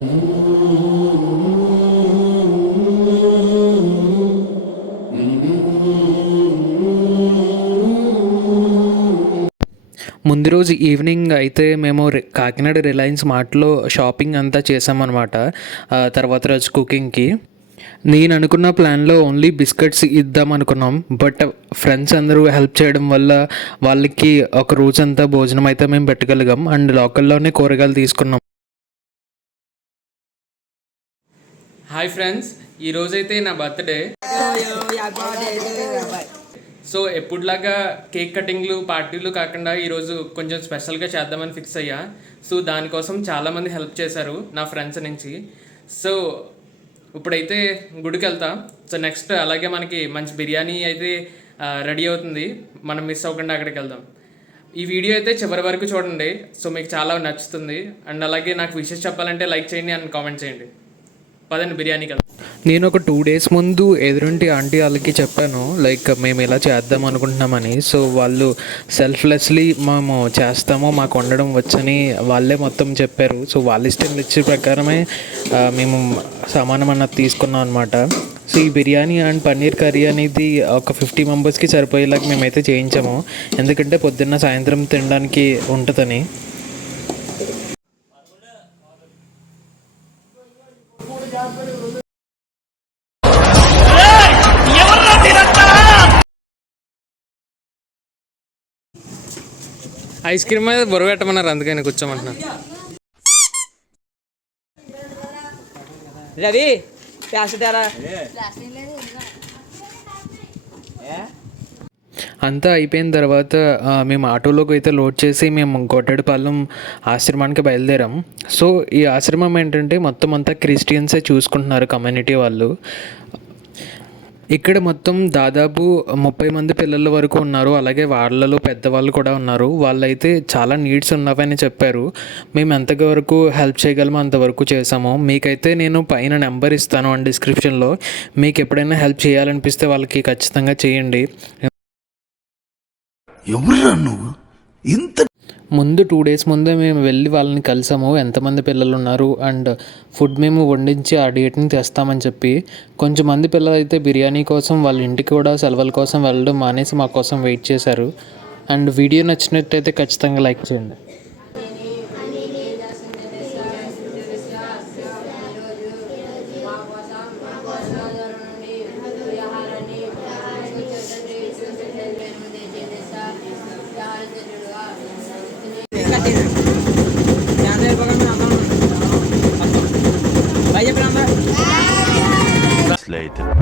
ముందు రోజు ఈవినింగ్ అయితే మేము కాకినాడ రిలయన్స్ మార్ట్లో షాపింగ్ అంతా చేసామన్నమాట తర్వాత రోజు కుకింగ్కి. నేను అనుకున్న ప్లాన్లో ఓన్లీ బిస్కెట్స్ ఇద్దాం అనుకున్నాం బట్ ఫ్రెండ్స్ అందరూ హెల్ప్ చేయడం వల్ల వాళ్ళకి ఒక రోజంతా భోజనం అయితే మేము పెట్టగలిగాం అండ్ లోకల్లోనే కూరగాయలు తీసుకున్నాం. హాయ్ ఫ్రెండ్స్ ఈ రోజైతే నా బర్త్డే. సో ఎప్పుడులాగా కేక్ కటింగ్లు పార్టీలు కాకుండా ఈరోజు కొంచెం స్పెషల్గా చేద్దామని ఫిక్స్ అయ్యా. సో దానికోసం చాలామంది హెల్ప్ చేశారు నా ఫ్రెండ్స్ నుంచి. సో ఇప్పుడైతే గుడికి వెళ్తాం. సో నెక్స్ట్ అలాగే మనకి మంచి బిర్యానీ అయితే రెడీ అవుతుంది. మనం మిస్ అవ్వకుండా అక్కడికి వెళ్దాం. ఈ వీడియో అయితే చివరి వరకు చూడండి. సో మీకు చాలా నచ్చుతుంది. అండ్ అలాగే నాకు విషెస్ చెప్పాలంటే లైక్ చేయండి అండ్ కామెంట్ చేయండి. పదండి బిర్యానీకి నేను ఒక టూ డేస్ ముందు ఎదురుంటి ఆంటీ వాళ్ళకి చెప్పాను లైక్ మేము ఇలా చేద్దాం అనుకుంటున్నామని. సో వాళ్ళు సెల్ఫ్లెస్లీ మేము చేస్తాము మాకు వండడం వచ్చని వాళ్ళే మొత్తం చెప్పారు. సో వాళ్ళ ఇష్టం ఇచ్చే ప్రకారమే మేము సామానం అన్నది తీసుకున్నాం అనమాట సో ఈ బిర్యానీ అండ్ పన్నీర్ కర్రీ అనేది ఒక ఫిఫ్టీ మెంబర్స్కి సరిపోయేలాగా మేమైతే చేయించాము. ఎందుకంటే పొద్దున్న సాయంత్రం తినడానికి ఉంటుందని. ఐస్ క్రీమ్ మీద బొర పెట్టమన్నారు అందుకని కూర్చోమంటున్నాను రవి ప్యాస్ తేరా అంతా అయిపోయిన తర్వాత మేము ఆటోలోకి అయితే లోడ్ చేసి మేము గొడ్డడిపాలెం ఆశ్రమానికి బయలుదేరాం. సో ఈ ఆశ్రమం ఏంటంటే మొత్తం అంతా క్రిస్టియన్సే చూసుకుంటున్నారు కమ్యూనిటీ వాళ్ళు. ఇక్కడ మొత్తం దాదాపు ముప్పై మంది పిల్లల వరకు ఉన్నారు. అలాగే వాళ్ళలో పెద్దవాళ్ళు కూడా ఉన్నారు. వాళ్ళైతే చాలా నీడ్స్ ఉన్నవని చెప్పారు. మేము ఎంతవరకు హెల్ప్ చేయగలమో అంతవరకు చేసాము మీకైతే నేను పైన నెంబర్ ఇస్తాను అండ్ డిస్క్రిప్షన్లో. మీకు ఎప్పుడైనా హెల్ప్ చేయాలనిపిస్తే వాళ్ళకి ఖచ్చితంగా చేయండి. ఎవరురా నువ్వు? ఇంత ముందు టూ డేస్ ముందే మేము వెళ్ళి వాళ్ళని కలిసాము. ఎంతమంది పిల్లలు ఉన్నారు అండ్ ఫుడ్ మేము వండించి ఆ డేట్ని తెస్తామని చెప్పి కొంచెం మంది పిల్లలు అయితే బిర్యానీ కోసం వాళ్ళ ఇంటికి కూడా సెలవుల కోసం వెళ్ళడం మానేసి మా కోసం వెయిట్ చేశారు. అండ్ వీడియో నచ్చినట్టయితే ఖచ్చితంగా లైక్ చేయండి. Later